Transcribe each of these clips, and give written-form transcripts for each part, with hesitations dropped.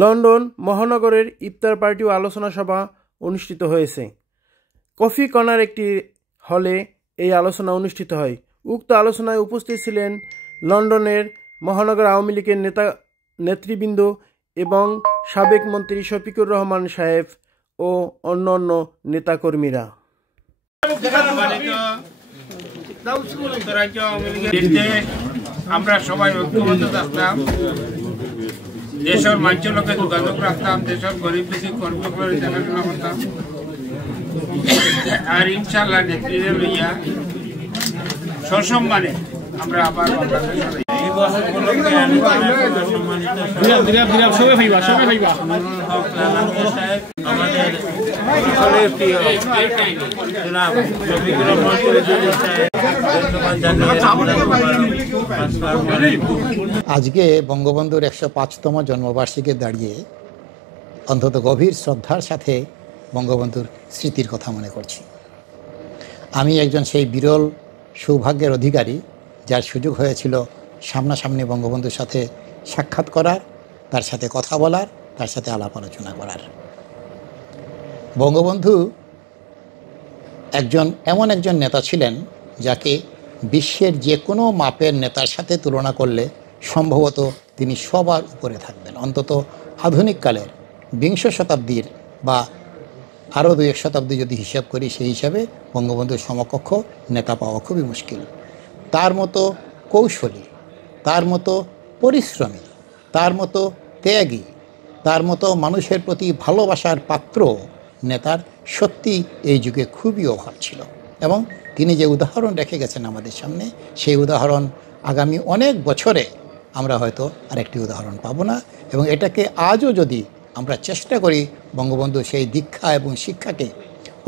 London মহানগরের ইফতার party ও আলোচনা সভা অনুষ্ঠিত হয়েছে। কফি কর্নার একটি হলে এই আলোচনা অনুষ্ঠিত হয়। উক্ত আলোচনায় উপস্থিত ছিলেন লন্ডনের মহানগর আওয়ামী লীগের নেতৃবৃন্দ এবং সাবেক মন্ত্রী শফিকুর রহমান সাহেব ও অন্যান্য নেতাকর্মীরা। আমরা সবাই ঐক্যবদ্ধ থাকতাম, দেশের মানুষের লোকে যোগাযোগ রাখতাম, দেশের গরিব দুঃখী কর্মী দেখাশোনা করতাম। আর ইনশাল্লাহ নেতৃত্বে লইয়া সসম্মানে আমরা আবার আজকে বঙ্গবন্ধুর ১০৫তম জন্মবার্ষিকী দাঁড়িয়ে অন্তত গভীর শ্রদ্ধার সাথে বঙ্গবন্ধুর স্মৃতির কথা মনে করছি। আমি একজন সেই বিরল সৌভাগ্যের অধিকারী যার সুযোগ হয়েছিল সামনাসামনি বঙ্গবন্ধুর সাথে সাক্ষাৎ করার, তার সাথে কথা বলার, তার সাথে আলাপ আলোচনা করার। বঙ্গবন্ধু এমন একজন নেতা ছিলেন যাকে বিশ্বের যে কোনো মাপের নেতার সাথে তুলনা করলে সম্ভবত তিনি সবার উপরে থাকবেন। অন্তত আধুনিক কালের বিংশ শতাব্দীর বা আরও ২-১ শতাব্দী যদি হিসাব করি, সেই হিসাবে বঙ্গবন্ধুর সমকক্ষ নেতা পাওয়া খুবই মুশকিল। তার মতো কৌশলী, তার মতো পরিশ্রমী, তার মতো ত্যাগী, তার মতো মানুষের প্রতি ভালোবাসার পাত্র নেতার সত্যি এই যুগে খুবই অভাব ছিল। এবং তিনি যে উদাহরণ রেখে গেছেন আমাদের সামনে, সেই উদাহরণ আগামী অনেক বছরে আমরা হয়তো আরেকটি উদাহরণ পাবো না। এবং এটাকে আজও যদি আমরা চেষ্টা করি বঙ্গবন্ধু সেই দীক্ষা এবং শিক্ষাকে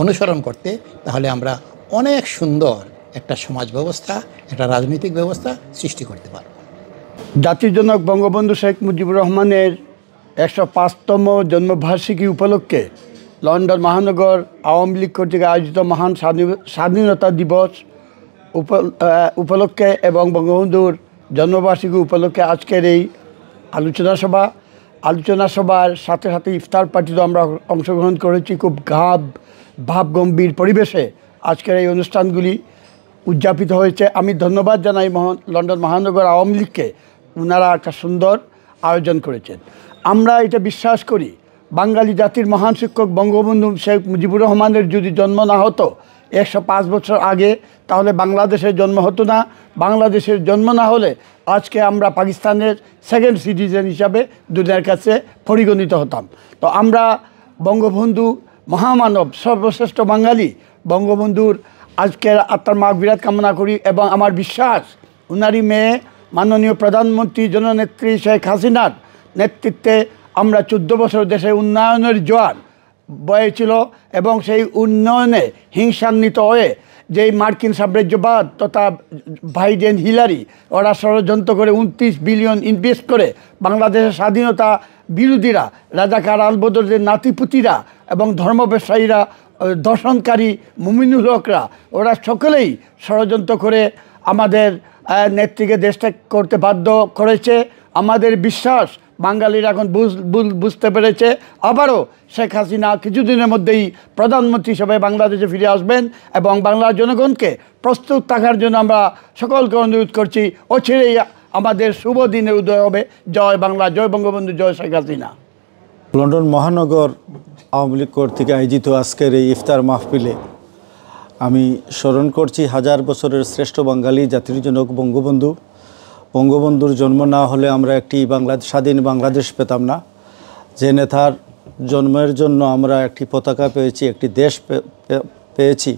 অনুসরণ করতে, তাহলে আমরা অনেক সুন্দর একটা সমাজ ব্যবস্থা, একটা রাজনৈতিক ব্যবস্থা সৃষ্টি করতে পারব। জাতির জনক বঙ্গবন্ধু শেখ মুজিবুর রহমানের ১০৫তম জন্মবার্ষিকী উপলক্ষে লন্ডন মহানগর আওয়ামী লীগ কর্তৃক আয়োজিত মহান স্বাধীনতা দিবস উপলক্ষে এবং বঙ্গবন্ধুর জন্মবার্ষিকী উপলক্ষে আজকের এই আলোচনা সভার সাথে সাথে ইফতার পার্টিতে আমরা অংশগ্রহণ করেছি। খুব ভাবগম্ভীর পরিবেশে আজকের এই অনুষ্ঠানগুলি উদযাপিত হয়েছে। আমি ধন্যবাদ জানাই লন্ডন মহানগর আওয়ামী লীগকে, ওনারা একটা সুন্দর আয়োজন করেছেন। আমরা এটা বিশ্বাস করি, বাঙালি জাতির মহান শিক্ষক বঙ্গবন্ধু শেখ মুজিবুর রহমানের যদি জন্ম না হতো ১০৫ বছর আগে, তাহলে বাংলাদেশের জন্ম হতো না। বাংলাদেশের জন্ম না হলে আজকে আমরা পাকিস্তানের সেকেন্ড সিটিজেন হিসাবে দুনিয়ার কাছে পরিগণিত হতাম। তো আমরা বঙ্গবন্ধু মহামানব, সর্বশ্রেষ্ঠ বাঙালি বঙ্গবন্ধুর আজকের আত্মার মাগফিরাত কামনা করি। এবং আমার বিশ্বাস, উনারই মেয়ে মাননীয় প্রধানমন্ত্রী জননেত্রী শেখ হাসিনার নেতৃত্বে আমরা ১৪ বছর দেশে উন্নয়নের জোয়ার বয়েছিল এবং সেই উন্নয়নে হিংসান্বিত হয়ে যেই মার্কিন সাম্রাজ্যবাদ তথা বাইডেন হিলারি ওরা ষড়যন্ত্র করে ২৯ বিলিয়ন ইনভেস্ট করে বাংলাদেশের স্বাধীনতা বিরোধীরা, রাজাকার আলবদরদের নাতিপুতিরা এবং ধর্ম ব্যবসায়ীরা, দর্শনকারী মুমিনুল হকরা, ওরা সকলেই ষড়যন্ত্র করে আমাদের নেত্রীকে দেশত্যাগ করতে বাধ্য করেছে। আমাদের বিশ্বাস, বাঙালিরা এখন বুঝতে পেরেছে আবারও শেখ হাসিনা কিছুদিনের মধ্যেই প্রধানমন্ত্রী হিসেবে বাংলাদেশে ফিরে আসবেন এবং বাংলার জনগণকে প্রস্তুত থাকার জন্য আমরা সকলকে অনুরোধ করছি। অচিরেই আমাদের শুভ দিনে উদয় হবে। জয় বাংলা, জয় বঙ্গবন্ধু, জয় শেখ হাসিনা। লন্ডন মহানগর আওয়ামী লীগ কর্তৃক আয়োজিত আজকের এই ইফতার মাহফিলে আমি স্মরণ করছি হাজার বছরের শ্রেষ্ঠ বাঙালি জাতির জনক বঙ্গবন্ধুর জন্ম না হলে আমরা একটি স্বাধীন বাংলাদেশ পেতাম না। যে নেতার জন্মের জন্য আমরা একটি পতাকা পেয়েছি, একটি দেশ পেয়েছি,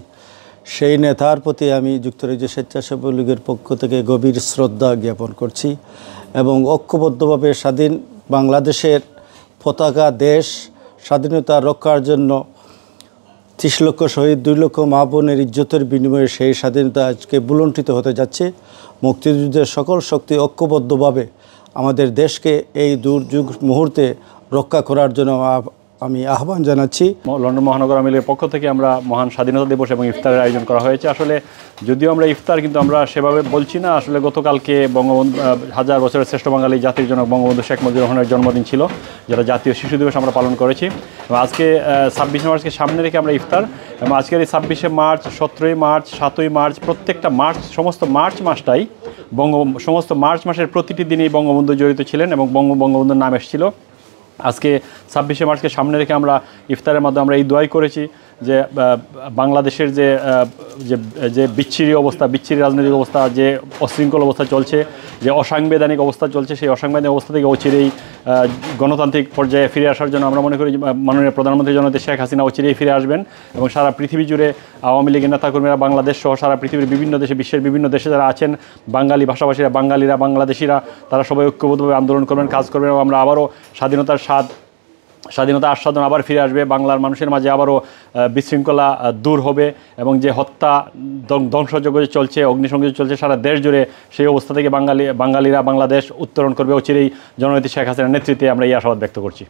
সেই নেতার প্রতি আমি যুক্তরাজ্য স্বেচ্ছাসেবক লীগের পক্ষ থেকে গভীর শ্রদ্ধা জ্ঞাপন করছি এবং ঐক্যবদ্ধভাবে স্বাধীন বাংলাদেশের পতাকা, দেশ স্বাধীনতা রক্ষার জন্য ৩০ লক্ষ শহীদ, ২ লক্ষ মা বোনের ইজ্জতের বিনিময়ে সেই স্বাধীনতা আজকে বুলণ্ঠিত হতে যাচ্ছে। মুক্তিযুদ্ধের সকল শক্তি ঐক্যবদ্ধভাবে আমাদের দেশকে এই দুর্যোগ মুহূর্তে রক্ষা করার জন্য আমি আহ্বান জানাচ্ছি। লন্ডন মহানগর আওয়ামী লীগের পক্ষ থেকে আমরা মহান স্বাধীনতা দিবস এবং ইফতারের আয়োজন করা হয়েছে। আসলে যদিও আমরা ইফতার কিন্তু আমরা সেভাবে বলছি না, আসলে গতকালকে বঙ্গবন্ধু 1000 বছরের শ্রেষ্ঠ বাঙালি জাতির জনক বঙ্গবন্ধু শেখ মুজিবুর রহমানের জন্মদিন ছিল, যেটা জাতীয় শিশু দিবস আমরা পালন করেছি। এবং আজকে 26 মার্চকে সামনে রেখে আমরা ইফতার, এবং আজকের এই 26শে মার্চ, 17ই মার্চ, 7ই মার্চ, প্রত্যেকটা মার্চ, সমস্ত মার্চ মাসটাই সমস্ত মার্চ মাসের প্রতিটি দিনেই বঙ্গবন্ধু জড়িত ছিলেন এবং বঙ্গবন্ধুর নাম এসেছিল। আজকে 26শে মার্চকে সামনে রেখে আমরা ইফতারের মাধ্যমে আমরা এই দোয়াই করেছি যে বাংলাদেশের যে বিচ্ছিরি অবস্থা, বিচ্ছিরি রাজনৈতিক অবস্থা, যে অশৃঙ্খল অবস্থা চলছে, যে অসাংবিধানিক অবস্থা চলছে, সেই অসাংবিধানিক অবস্থা থেকে অচিরেই গণতান্ত্রিক পর্যায়ে ফিরে আসার জন্য আমরা মনে করি মাননীয় প্রধানমন্ত্রী জননেত্রী শেখ হাসিনা অচিরেই ফিরে আসবেন এবং সারা পৃথিবী জুড়ে আওয়ামী লীগের নেতাকর্মীরা বাংলাদেশ সহ সারা পৃথিবীর বিভিন্ন দেশে, বিশ্বের বিভিন্ন দেশে যারা আছেন বাঙালি ভাষাভাষীরা, বাঙালিরা, বাংলাদেশিরা, তারা সবাই ঐক্যবদ্ধভাবে আন্দোলন করবেন, কাজ করবেন এবং আমরা আবারও স্বাধীনতা আস্বাদন আবার ফিরে আসবে, বাংলার মানুষের মাঝে আবারও বিশৃঙ্খলা দূর হবে এবং যে হত্যা ধ্বংসযজ্ঞ চলছে, অগ্নিসংযোগ চলছে সারা দেশ জুড়ে, সেই অবস্থা থেকে বাঙালিরা বাংলাদেশ উত্তরণ করবে অচিরেই জননেত্রী শেখ হাসিনার নেতৃত্বে আমরা এই আশাবাদ ব্যক্ত করছি।